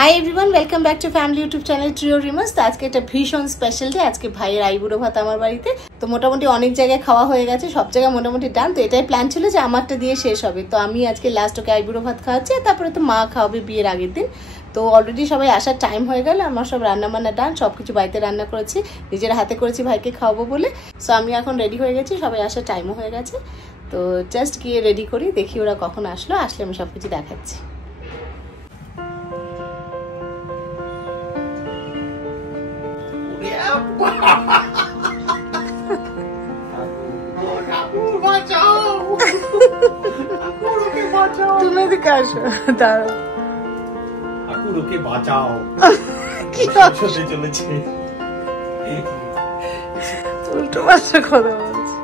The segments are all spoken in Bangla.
High everyone, welcome back to family YouTube channel trio রিমাস। তো আজকে একটা ভীষণ স্পেশাল ডে। আজকে ভাইয়ের আইবুড়ো ভাত আমার বাড়িতে। তো মোটামুটি অনেক জায়গায় খাওয়া হয়ে গেছে, সব জায়গায় মোটামুটি ডান। তো এটাই প্ল্যান ছিল যে আমারটা দিয়ে শেষ হবে। তো আমি আজকে লাস্ট ওকে আইবুড়ো ভাত খাওয়াচ্ছি, তারপরে তো মা খাওয়াবে বিয়ের আগের দিন। তো অলরেডি সবাই আসার টাইম হয়ে গেল, আমার সব রান্না বান্না ডান, সব কিছু বাড়িতে রান্না করেছি, নিজের হাতে করেছি ভাইকে খাওয়াবো বলে। সো আমি এখন রেডি হয়ে গেছি, সবাই আসার টাইমও হয়ে গেছে। তো জাস্ট গিয়ে রেডি করি, দেখি ওরা কখন আসলে আমি সব কিছু দেখাচ্ছি। তুমি এদিকে আসো, দাঁড়াও। ঠাকুরকে বাঁচাও, কি হতে চলেছে? উল্টো পাল্টা কথা বলছি।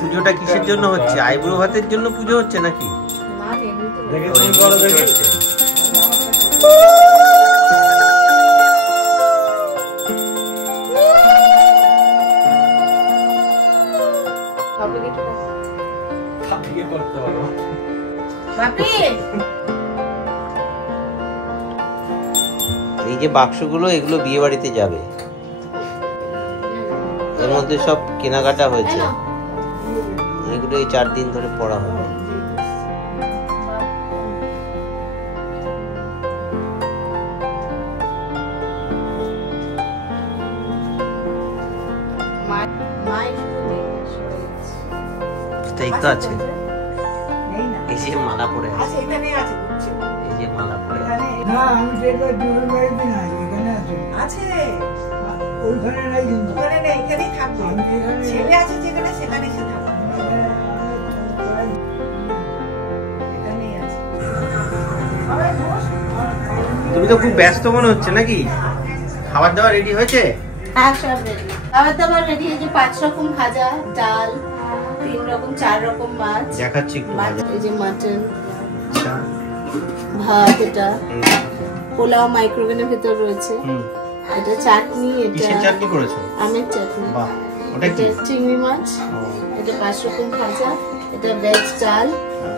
পুজোটা কিসের জন্য হচ্ছে? আইবুড়ো ভাতের জন্য পুজো হচ্ছে নাকি? এই যে বাক্সগুলো, এগুলো বিয়ে বাড়িতে যাবে। এর মধ্যে সব কেনাকাটা হয়েছে, এগুলো এই 4 দিন ধরে পড়া হবে। আছে এই যে মালা পরে আছে, এই যে মালা পরে আছে। না, আমি সেটা জোর বাড়িতে নাই, এখানে আছে। আছে ওইখানে নাই, কিন্তু ওখানে নেই, এখানেই থাকবে। ছেলে আছে যেখানে, সেখানে সে থাকবে। এখানেই আছে। তুমি তো খুব ব্যস্ত মনে হচ্ছে নাকি? খাবার দাবার রেডি হয়েছে? হ্যাঁ, সব রেডি। খাবার দাবার রেডি হয়েছে। 5 রকম ভাজা, ডাল, 3 রকম 4 রকম মাছ দেখাচ্ছি একটু। এই যে মাটন, ভাত, এটা পোলাও মাইক্রোওয়েভের ভিতর রয়েছে, এটা চাটনি, এটা চাটনি করেছো? আমের চাটনি। বাহ, ওটা কি? চিংড়ি মাছ, এটা 5 রকম ভাজা, এটা ভেজ ডাল,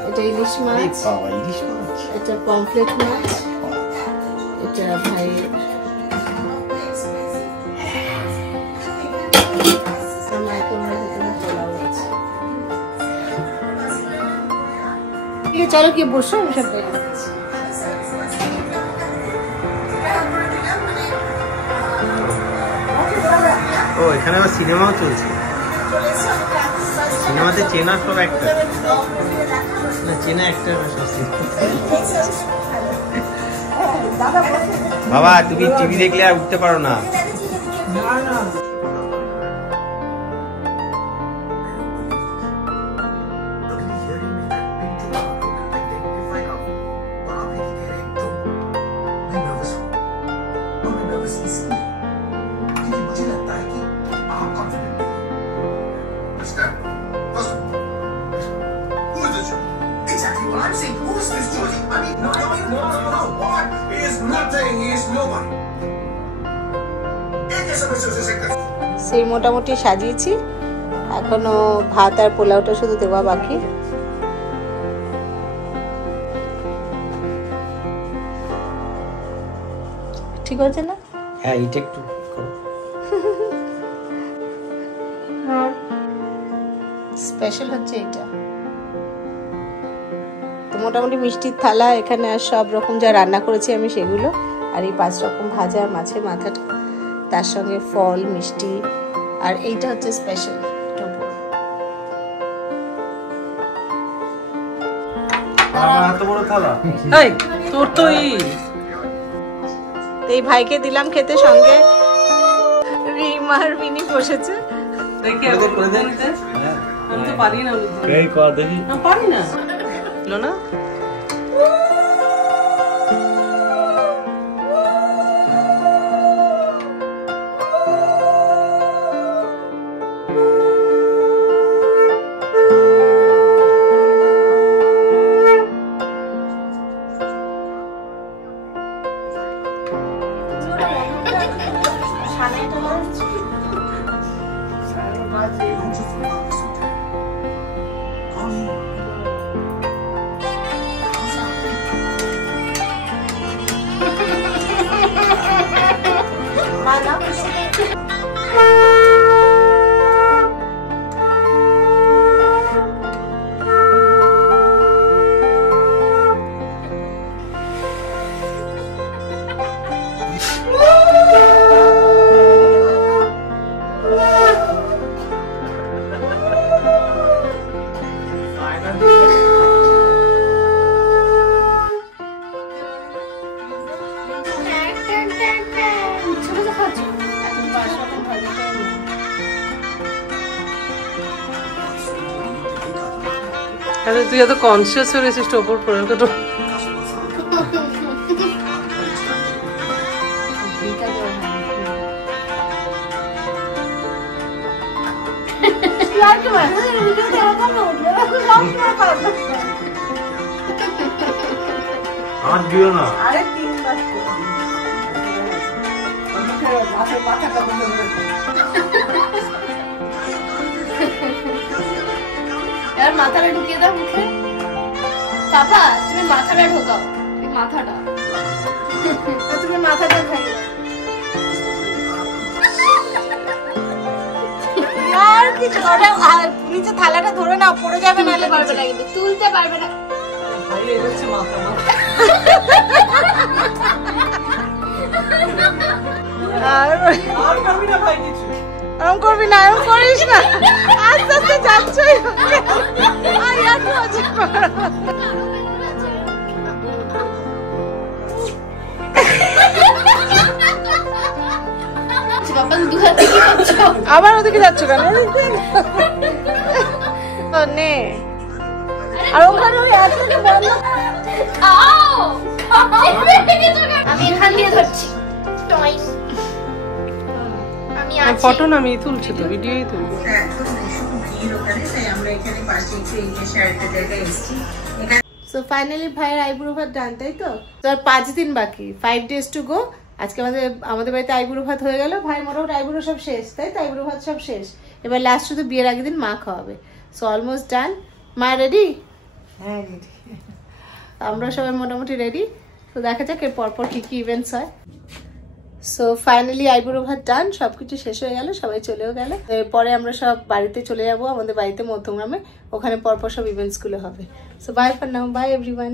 এটা ইলিশ মাছ, ইলিশ মাছ, এটা পমফ্রেট মাছ, এটা ভাইয়ের চলো কি বসো, আমি সব দেখাচ্ছি। ও এখানে আবার সিনেমাও চলছে। সিনেমাতে চেনা সব অ্যাক্টর, না চেনা অ্যাক্টর। বাবা তুমি টিভি দেখলে আর উঠতে পারো না। সেই মোটামুটি সাজিয়েছি, এখনো ভাত আর পোলাওটা শুধু দেওয়া বাকি। ঠিক আছে না? হ্যাঁ, এটা একটু স্পেশাল হচ্ছে এটা। তো মোটামুটি মিষ্টির থালা এখানে, আর সব রকম যা রান্না করেছি আমি সেগুলো, আর এই 5 রকম ভাজা, মাছের মাথাটা, তার সঙ্গে ফল, মিষ্টি, আর এইটা হচ্ছে স্পেশাল টপু। তোর তো এই ভাইকে দিলাম খেতে, সঙ্গে রিমার মিনি বসেছে। আমি তো পারি না, পারি না না। সাড়ে 8টা বাজে। আরে তুই এত কনসিয়াস হয়ে রয়েছিস ওপর পরে তো আর দিও না আরে 3 বার মাথার মাথাটা বন্ধ করে यार মাথাটা ঢুকিয়ে দাও মুখে পাপা তুমি মাথাটা ঢোকাও এই মাথাটা তুমি মাথাটা খাই यार কিছু ওটা নিচে থালাটা ধরে নাও পড়ে যাবে নালে পারবে না কিন্তু তুলতে পারবে না ভাই এই হচ্ছে মাথা আর করবি না ভাই কিছু আরাম করবি না আরাম করিস না আস্তে আস্তে যাচ্ছই আর এত আছে বাবা দুহাতে কি করছো আবার ওদিকে যাচ্ছ কেন নে আর ওখানে ওই আজকে বন্ধ খাও আমি এখান দিয়ে ধরছি টয় আমি আছি ফটো না আমি তুলছি তো ভিডিওই তুলবো সো ফাইনালি ভাইয়ের আইব্রো ভাত ডান তাই তো আর 5 দিন বাকি 5 days টু গো আজকে আমাদের বাড়িতে আইব্রো ভাত হয়ে গেল ভাই মোটামুটি আইব্রো সব শেষ তাই তো আইব্রো ভাত সব শেষ এবার লাস্ট শুধু বিয়ের আগের দিন মা খাওয়াবে সো অলমোস্ট ডান মা রেডি হ্যাঁ রেডি আমরা সবাই মোটামুটি রেডি তো দেখা যাক এর পরপর কি কি ইভেন্টস হয় সো ফাইনালি আইব্রো ভাত ডান সবকিছু শেষ হয়ে গেল সবাই চলেও গেল এরপরে আমরা সব বাড়িতে চলে যাব আমাদের বাড়িতে মধ্যমগ্রামে ওখানে পরপর সব ইভেন্টস গুলো হবে so bye for now bye everyone